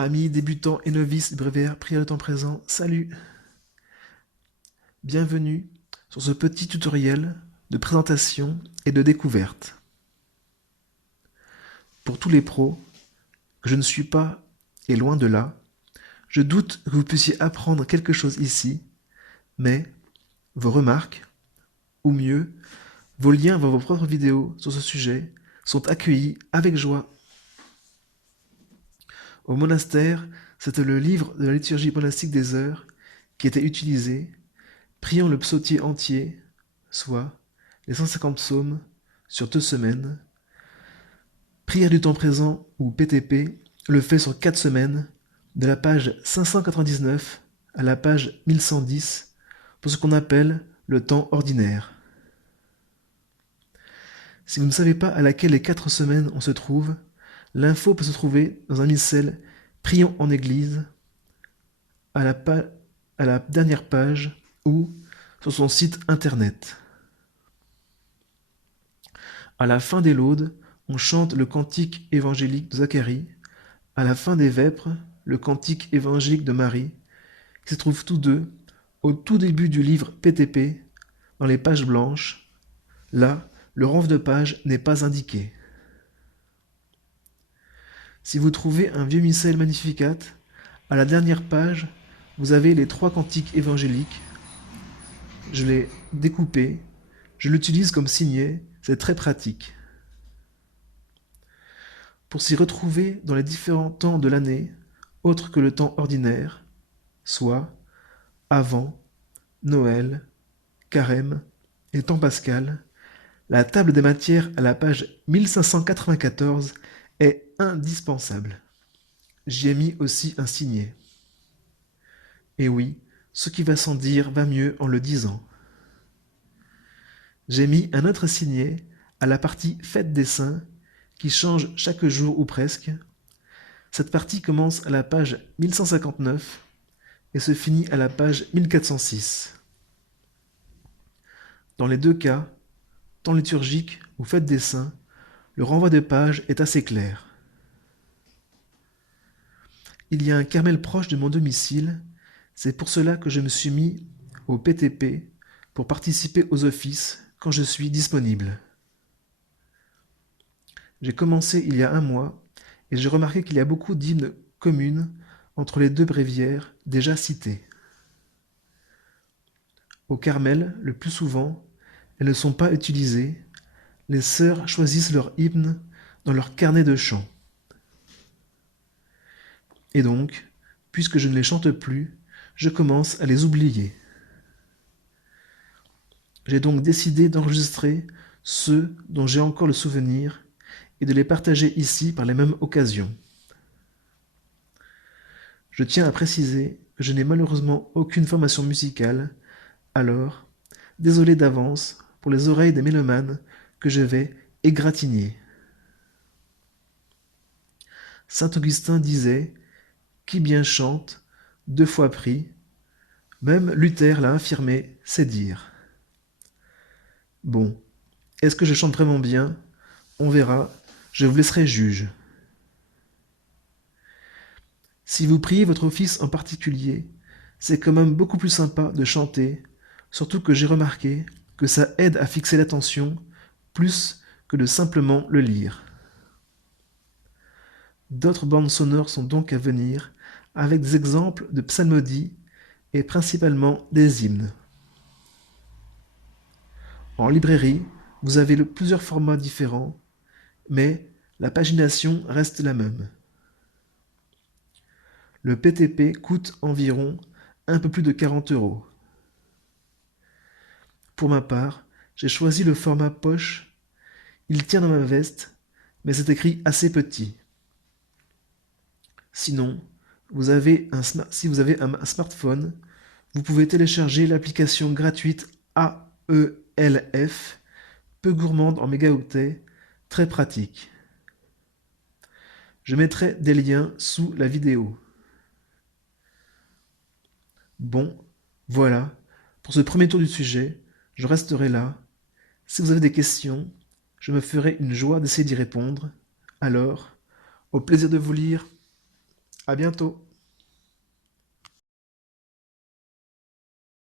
Amis débutants et novices du bréviaire prière de temps présent, salut! Bienvenue sur ce petit tutoriel de présentation et de découverte. Pour tous les pros, que je ne suis pas et loin de là, je doute que vous puissiez apprendre quelque chose ici, mais vos remarques, ou mieux, vos liens vers vos propres vidéos sur ce sujet sont accueillis avec joie. Au monastère, c'était le livre de la liturgie monastique des heures qui était utilisé. Prions le psautier entier, soit les 150 psaumes sur 2 semaines. Prière du temps présent ou PTP le fait sur 4 semaines, de la page 599 à la page 1110 pour ce qu'on appelle le temps ordinaire. Si vous ne savez pas à laquelle des 4 semaines on se trouve, l'info peut se trouver dans un missel Prions en Église à la dernière page ou sur son site internet. À la fin des laudes, on chante le cantique évangélique de Zacharie, à la fin des vêpres, le cantique évangélique de Marie, qui se trouvent tous deux au tout début du livre PTP, dans les pages blanches. Là, le rang de page n'est pas indiqué. Si vous trouvez un vieux missel Magnificat, à la dernière page, vous avez les 3 cantiques évangéliques. Je l'ai découpé, je l'utilise comme signet, c'est très pratique. Pour s'y retrouver dans les différents temps de l'année, autres que le temps ordinaire, soit avant, Noël, Carême et temps pascal, la table des matières à la page 1594 est indispensable. J'y ai mis aussi un signet. Et oui, ce qui va sans dire va mieux en le disant. J'ai mis un autre signet à la partie Fête des Saints, qui change chaque jour ou presque. Cette partie commence à la page 1159 et se finit à la page 1406. Dans les deux cas, temps liturgique ou Fête des Saints, le renvoi de page est assez clair. Il y a un Carmel proche de mon domicile, c'est pour cela que je me suis mis au PTP pour participer aux offices quand je suis disponible. J'ai commencé il y a 1 mois et j'ai remarqué qu'il y a beaucoup d'hymnes communes entre les 2 bréviaires déjà cités. Au Carmel, le plus souvent, elles ne sont pas utilisées. Les sœurs choisissent leurs hymnes dans leur carnet de chant. Et donc, puisque je ne les chante plus, je commence à les oublier. J'ai donc décidé d'enregistrer ceux dont j'ai encore le souvenir et de les partager ici par les mêmes occasions. Je tiens à préciser que je n'ai malheureusement aucune formation musicale, alors, désolé d'avance pour les oreilles des mélomanes que je vais égratigner. Saint Augustin disait « Qui bien chante, 2 fois pris », même Luther l'a affirmé, c'est dire. Bon, est-ce que je chante vraiment bien? On verra, je vous laisserai juge. Si vous priez votre office en particulier, c'est quand même beaucoup plus sympa de chanter, surtout que j'ai remarqué que ça aide à fixer l'attention plus que de simplement le lire. D'autres bandes sonores sont donc à venir, avec des exemples de psalmodies et principalement des hymnes. En librairie, vous avez plusieurs formats différents, mais la pagination reste la même. Le PTP coûte environ un peu plus de 40 €. Pour ma part, j'ai choisi le format poche. Il tient dans ma veste, mais c'est écrit assez petit. Sinon, si vous avez un smartphone, vous pouvez télécharger l'application gratuite AELF, peu gourmande en mégaoctets, très pratique. Je mettrai des liens sous la vidéo. Bon, voilà, pour ce premier tour du sujet, je resterai là. Si vous avez des questions, je me ferai une joie d'essayer d'y répondre. Alors, au plaisir de vous lire. À bientôt.